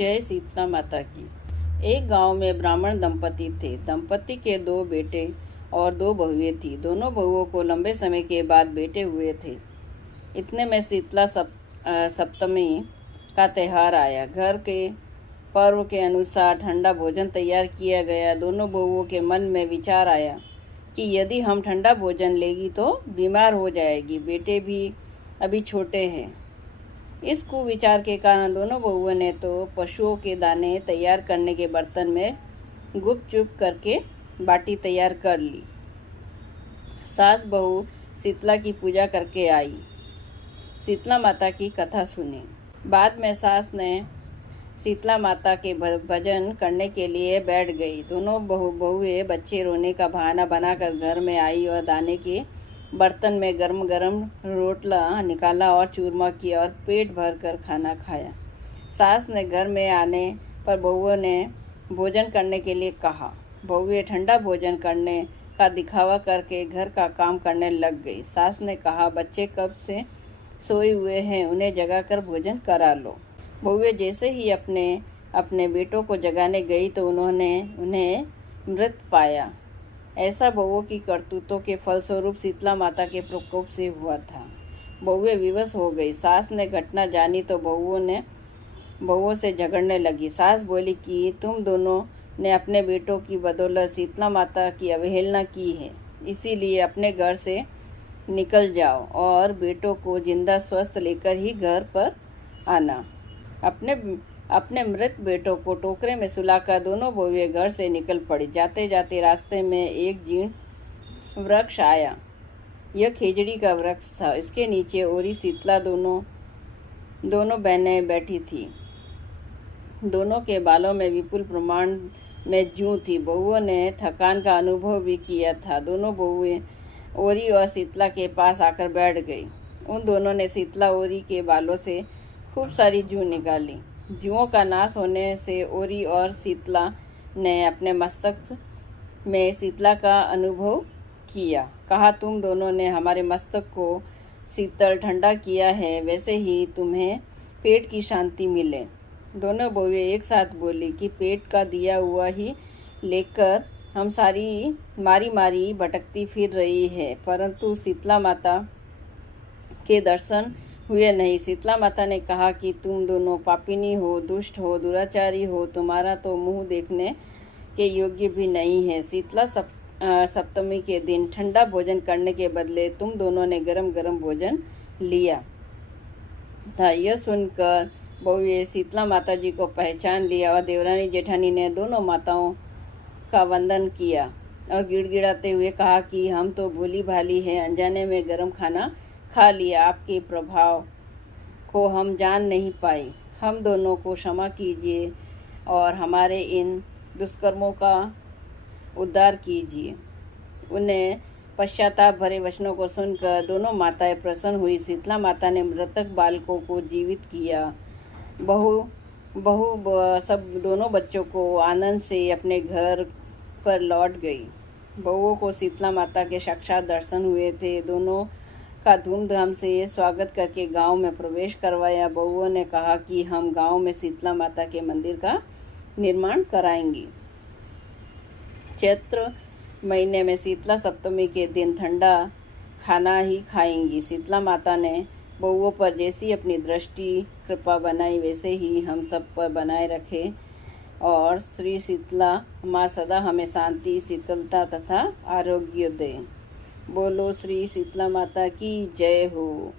जय शीतला माता की। एक गांव में ब्राह्मण दंपति थे। दंपति के 2 बेटे और 2 बहुएं थी। दोनों बहुओं को लंबे समय के बाद बेटे हुए थे। इतने में शीतला सप्तमी का त्योहार आया। घर के पर्व के अनुसार ठंडा भोजन तैयार किया गया। दोनों बहुओं के मन में विचार आया कि यदि हम ठंडा भोजन लेगी तो बीमार हो जाएगी। बेटे भी अभी छोटे हैं। इस कुविचार के कारण दोनों बहुओं ने तो पशुओं के दाने तैयार करने के बर्तन में गुपचुप करके बाटी तैयार कर ली। सास बहू शीतला की पूजा करके आई। शीतला माता की कथा सुनी। बाद में सास ने शीतला माता के भजन करने के लिए बैठ गई। दोनों बहुएं बच्चे रोने का बहाना बनाकर घर में आई और दाने के बर्तन में गरम गरम रोटला निकाला और चूरमा किया और पेट भर कर खाना खाया। सास ने घर में आने पर बहुओं ने भोजन करने के लिए कहा। बहुएं ठंडा भोजन करने का दिखावा करके घर का काम करने लग गई। सास ने कहा, बच्चे कब से सोए हुए हैं, उन्हें जगाकर भोजन करा लो। बहुएं जैसे ही अपने बेटों को जगाने गई तो उन्होंने उन्हें मृत पाया। ऐसा बहुओं की करतूतों के फलस्वरूप शीतला माता के प्रकोप से हुआ था। बहुएं विवश हो गई। सास ने घटना जानी तो बहुओं से झगड़ने लगी। सास बोली कि तुम दोनों ने अपने बेटों की बदौलत शीतला माता की अवहेलना की है, इसीलिए अपने घर से निकल जाओ और बेटों को जिंदा स्वस्थ लेकर ही घर पर आना। अपने मृत बेटों को टोकरे में सुलाकर दोनों बहुएं घर से निकल पड़ी। जाते जाते रास्ते में एक जीर्ण वृक्ष आया। यह खेजड़ी का वृक्ष था। इसके नीचे ओरी शीतला दोनों बहनें बैठी थी। दोनों के बालों में विपुल प्रमाण में जूं थी। बहुओं ने थकान का अनुभव भी किया था। दोनों बहुएं ओरी और शीतला के पास आकर बैठ गई। उन दोनों ने शीतला ओरी के बालों से खूब सारी जूं निकाली। जुओं का नाश होने से ओरी और शीतला ने अपने मस्तक में शीतला का अनुभव किया। कहा, तुम दोनों ने हमारे मस्तक को शीतल ठंडा किया है, वैसे ही तुम्हें पेट की शांति मिले। दोनों बहुएं एक साथ बोली कि पेट का दिया हुआ ही लेकर हम सारी मारी भटकती फिर रही है, परंतु शीतला माता के दर्शन हुए नहीं। शीतला माता ने कहा कि तुम दोनों पापिनी हो, दुष्ट हो, दुराचारी हो, तुम्हारा तो मुंह देखने के योग्य भी नहीं है। शीतला सप्तमी के दिन ठंडा भोजन करने के बदले तुम दोनों ने गरम गरम भोजन लिया था। यह सुनकर बहुएं शीतला माता जी को पहचान लिया और देवरानी जेठानी ने दोनों माताओं का वंदन किया और गिड़गिड़ाते हुए कहा कि हम तो भोली भाली हैं, अनजाने में गरम खाना खा लिया। आपके प्रभाव को हम जान नहीं पाए। हम दोनों को क्षमा कीजिए और हमारे इन दुष्कर्मों का उद्धार कीजिए। उन्हें पश्चाताप भरे वचनों को सुनकर दोनों माताएं प्रसन्न हुई। शीतला माता ने मृतक बालकों को जीवित किया। सब दोनों बच्चों को आनंद से अपने घर पर लौट गई। बहुओं को शीतला माता के साक्षात दर्शन हुए थे। दोनों का धूमधाम से स्वागत करके गांव में प्रवेश करवाया। बहुओं ने कहा कि हम गांव में शीतला माता के मंदिर का निर्माण कराएंगी। चैत्र महीने में शीतला सप्तमी के दिन ठंडा खाना ही खाएंगी। शीतला माता ने बहुओं पर जैसी अपनी दृष्टि कृपा बनाई, वैसे ही हम सब पर बनाए रखे और श्री शीतला माँ सदा हमें शांति, शीतलता तथा आरोग्य दे। बोलो श्री शीतला माता की जय हो।